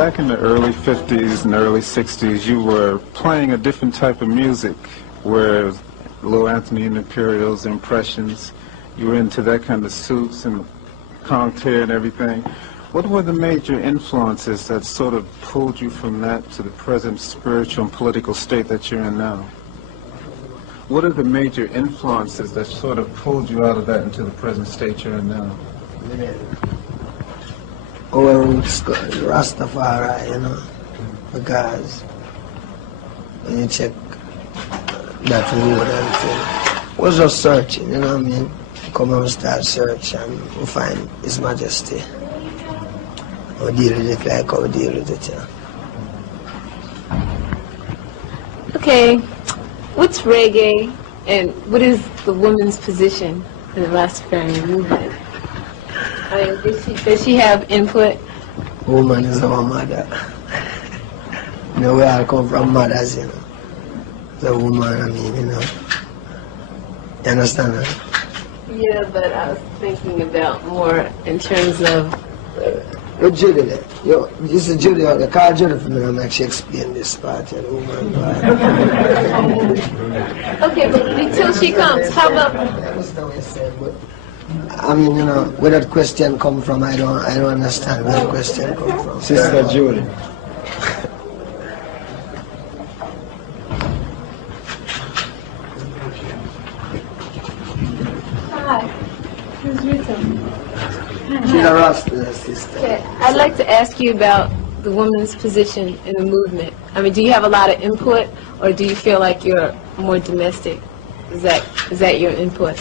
back in the early 50s and early 60s, you were playing a different type of music, where Lil Anthony and Imperials, Impressions, you were into that kind of suits and contour and everything. What were the major influences that sort of pulled you from that to the present spiritual and political state that you're in now? What are the major influences that sort of pulled you out of that into the present state you're in now? Our roots, Rastafari, you know, because when you check that road and everything, was just searching, you know what I mean? Come and start search and we find His Majesty. We deal with it like how we deal with it, yeah. Okay, what's reggae and what is the woman's position in the Rastafarian movement? I mean, does she have input? Woman is our mother. You know, we all come from mothers, you know. The woman, I mean, you know. You understand that? Yeah, but I was thinking about more in terms of... You're Judy there. This is Judy, they call Judy for me, I'm actually explaining this part, you know, woman part. Okay, but until she comes, how about... I understand what you're saying, but... I mean, you know, where that question come from, I don't understand where the question come from. Sister Julie. Hi, who's Rita? She's a Rasta sister. Okay, I'd like to ask you about the woman's position in the movement. I mean, do you have a lot of input, or do you feel like you're more domestic? Is that your input?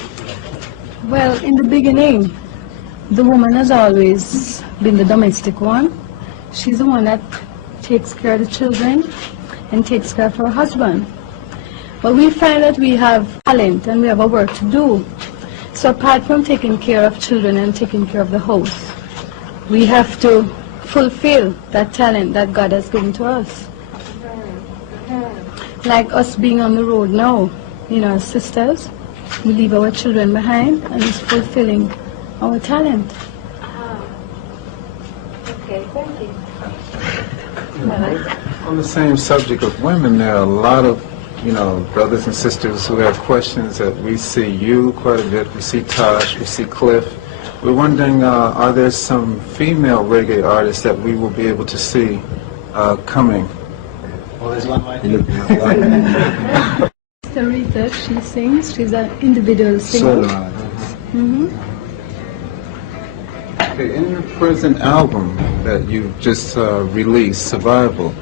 Well, in the beginning, the woman has always been the domestic one. She's the one that takes care of the children and takes care of her husband. But we find that we have talent and we have a work to do. So apart from taking care of children and taking care of the house, we have to fulfill that talent that God has given to us. Like us being on the road now, you know, as sisters, we leave our children behind and it's fulfilling our talent. Okay, thank you. On the same subject of women, there are a lot of, you know, brothers and sisters who have questions that we see you quite a bit, we see Tosh, we see Cliff. We're wondering, are there some female reggae artists that we will be able to see coming? Well, there's one right here. Rita, she sings, she's an individual singer. Okay, in your present album that you just released, Survival,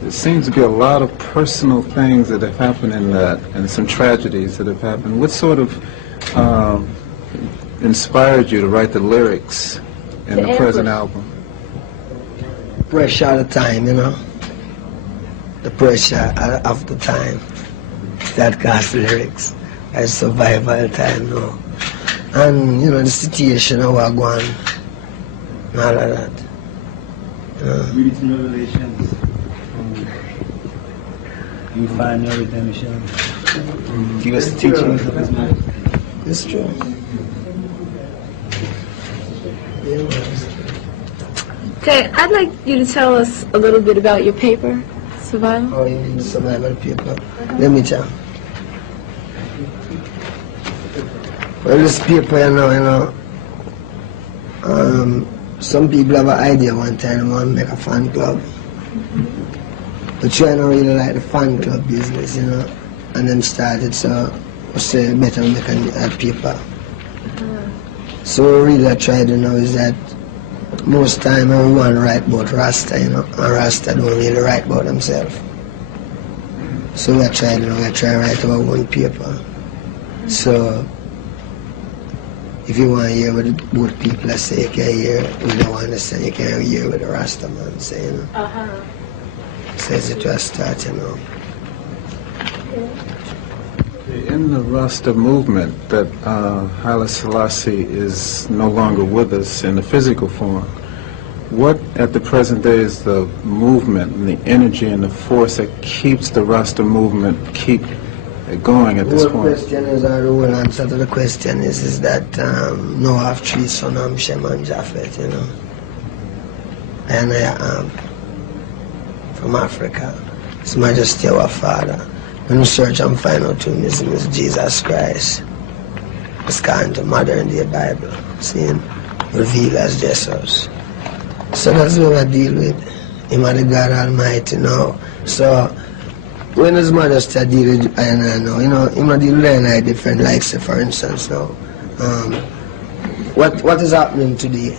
there seems to be a lot of personal things that have happened in that, and some tragedies that have happened. What sort of inspired you to write the lyrics in the present album? Pressure of the time, you know. The pressure of the time. That cast lyrics. I survive all the time now. And, you know, the situation of what going on, and all of that. Read some Revelations. You find your redemption. Give us the teachings of His mind. It's true. Okay, I'd like you to tell us a little bit about your paper, Survival. Oh, you mean the survival paper? Let me tell. Well, this paper, you know, some people have an idea one time they want to make a fan club. But you don't really like the fan club business, you know. And then started, so we say better make a paper. So what we really try to know is that most time everyone write about Rasta, you know, and Rasta don't really write about themselves. So we try to write our own paper. So if you want to hear what both people say, you can hear. We don't want to say, you can hear what the Rasta man say, you know. Says it was start, you know. In the Rasta movement, that Haile Selassie is no longer with us in the physical form. What at the present day is the movement and the energy and the force that keeps the Rasta movement keep it going at this point? The question is, or the whole answer to the question is that no have three sons, Shem and Japhet, you know. And I am. from Africa. His Majesty our Father. When we search and find out who is Jesus Christ. It's kind of modern day Bible. Seeing revealed as Jesus. So that's what I deal with. Him are the God Almighty now. So when His Majesty deal with I know, him not deal with any different, like say for instance now. What is happening today?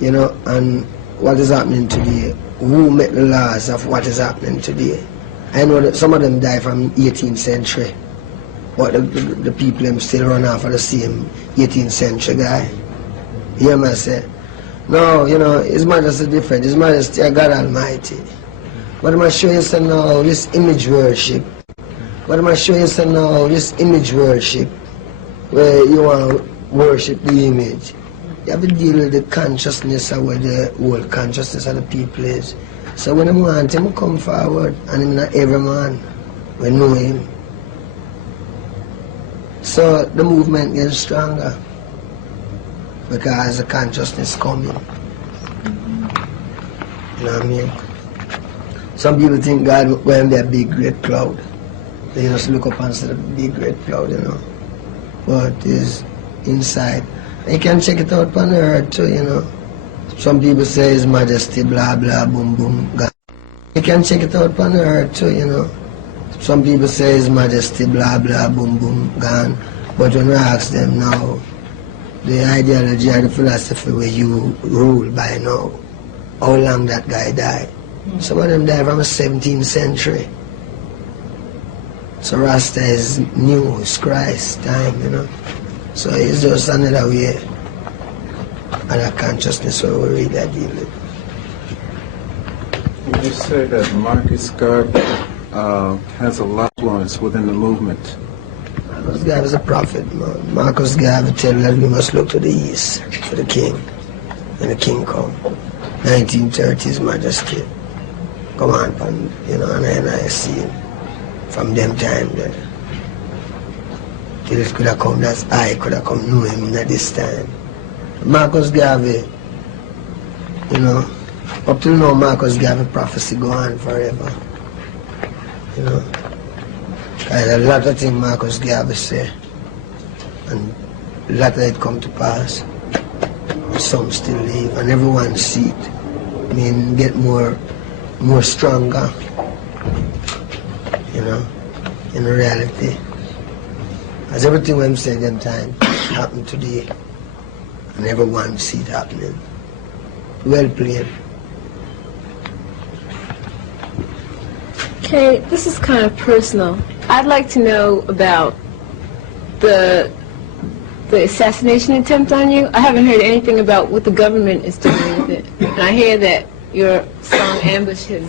And what is happening today? Who make the laws of what is happening today? I know that some of them die from 18th century, but the people them still run off of the same 18th century guy. You hear me say? No, His Majesty different. His Majesty God Almighty. What am I showing you now? This image worship. What am I showing you now? This image worship, where you want to worship the image. You have to deal with the consciousness of where the whole consciousness of the people is. So when I want him to come forward, and him not every man, we know him. So the movement gets stronger because the consciousness coming. You know what I mean? Some people think God will go and be a big great cloud. They just look up and see the big great cloud, But it's inside. You can check it out on the earth too, Some people say His Majesty, blah, blah, boom, boom, God. You can check it out on the earth too, Some people say His Majesty, blah, blah, boom, boom, gone. But when we ask them now, the ideology or the philosophy where you rule by now, how long that guy died? Some of them died from the 17th century. So Rasta is new, it's Christ time, So it's just another way, another consciousness where we really deal with. You say that Marcus Garvey has a lot of influence within the movement. Marcus Garvey is a prophet, man. Marcus Garvey tell that we must look to the east for the king. When the king come. 1930s Majesty. Come on, and I see him from them time there. Till it could have come, that's I could have come know him at this time. Marcus Garvey, up till now Marcus Garvey prophecy go on forever. Because a lot of things Marcus Garvey say, and a lot of it come to pass. Some still live, and everyone see it. Get more stronger, in reality. As everything when say them time happen today, and everyone see it happening. Well played. Okay, this is kind of personal. I'd like to know about the assassination attempt on you. I haven't heard anything about what the government is doing with it. And I hear that your song Ambush is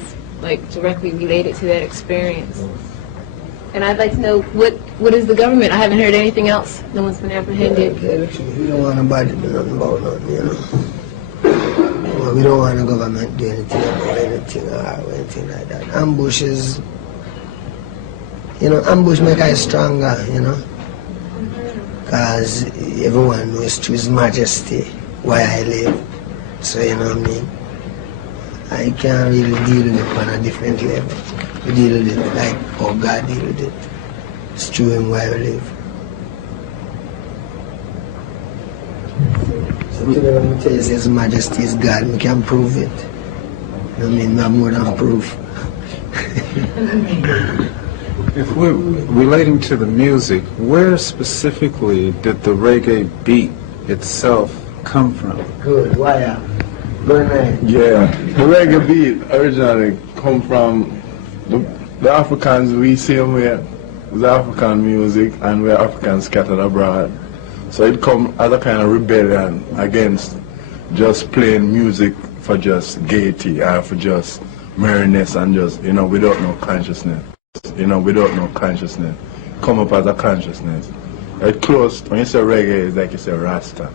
directly related to that experience. And I'd like to know what is the government? I haven't heard anything else. No one's been apprehended. We don't want nobody to do nothing about nothing, We don't want the government to do anything about anything or anything like that. Ambush is, ambush make us stronger, Because everyone knows through His Majesty why I live. So, I can't really deal with it on a different level. We deal with it like how God deal with it. It's through Him why we live. So today when I tell you His Majesty is God, we can prove it. We have more than proof. If we're relating to the music, where specifically did the reggae beat itself come from? Good, why? Good night. Yeah, the reggae beat originally come from the Africans we see them where was African music and we're Africans scattered abroad. So it come as a kind of rebellion against just playing music for just gaiety or for just merriness and just, without no consciousness. Without no consciousness. Come up as a consciousness. It close, when you say reggae, it's like you say Rasta.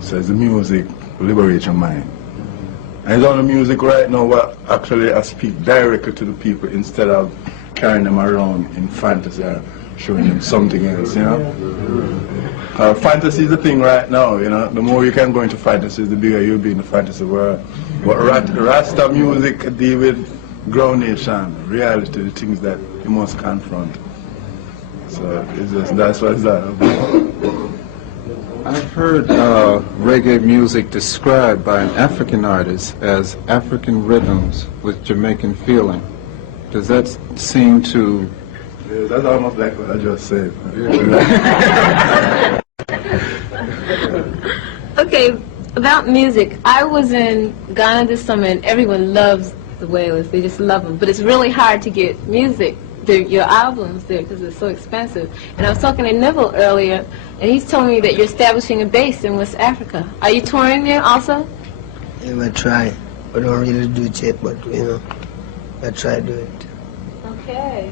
So it's the music, liberate your mind. And it's on the music right now what actually I speak directly to the people instead of carrying them around in fantasy or showing them something else, Fantasy is the thing right now, you know. The more you can go into fantasy, the bigger you'll be in the fantasy world. But Rasta music deal with ground nation, reality, the things that you must confront. So it's just, that's what it's about. I've heard reggae music described by an African artist as African rhythms with Jamaican feeling. Does that seem to... Yeah, that's almost like what I just said. Okay, about music. I was in Ghana this summer, and everyone loves the Wailers. They just love them. But it's really hard to get music, your albums there, because it's so expensive. And I was talking to Neville earlier, and he's telling me that you're establishing a base in West Africa. Are you touring there also? Yeah, I try. I don't really do it yet, but you know, I try to do it. Okay.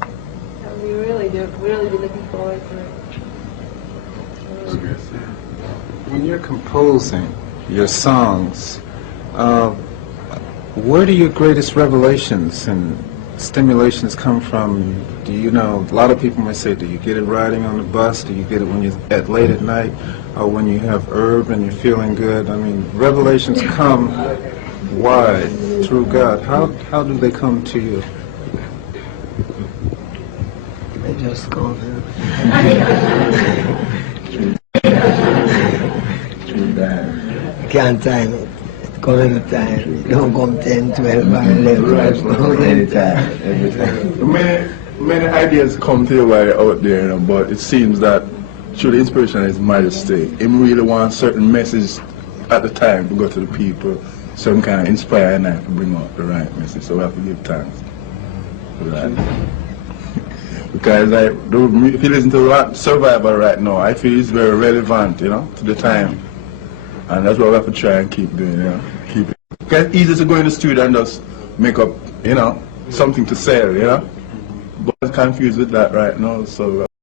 We really be looking forward to it. When you're composing your songs, where do your greatest revelations and stimulations come from? Do you know, a lot of people might say, do you get it riding on the bus? Do you get it when you're late at night? Or when you have herb and you're feeling good? I mean, revelations come why? Through God. How do they come to you? I just come here. Can't time it. It comes any time. It don't come 10, 12, or 11. It comes any time. Every time. Many ideas come to you while you're out there, you know, but it seems that through the inspiration of His Majesty, Him really wants certain message at the time to go to the people, some kind of inspire and to bring out the right message. So we have to give thanks for that. Because like, if you listen to Survivor right now, I feel it's very relevant, you know, to the time. And that's what we have to try and keep doing, you know, keep it. Because it's easy to go in the studio and just make up, you know, something to sell, you know. But I'm confused with that right now, so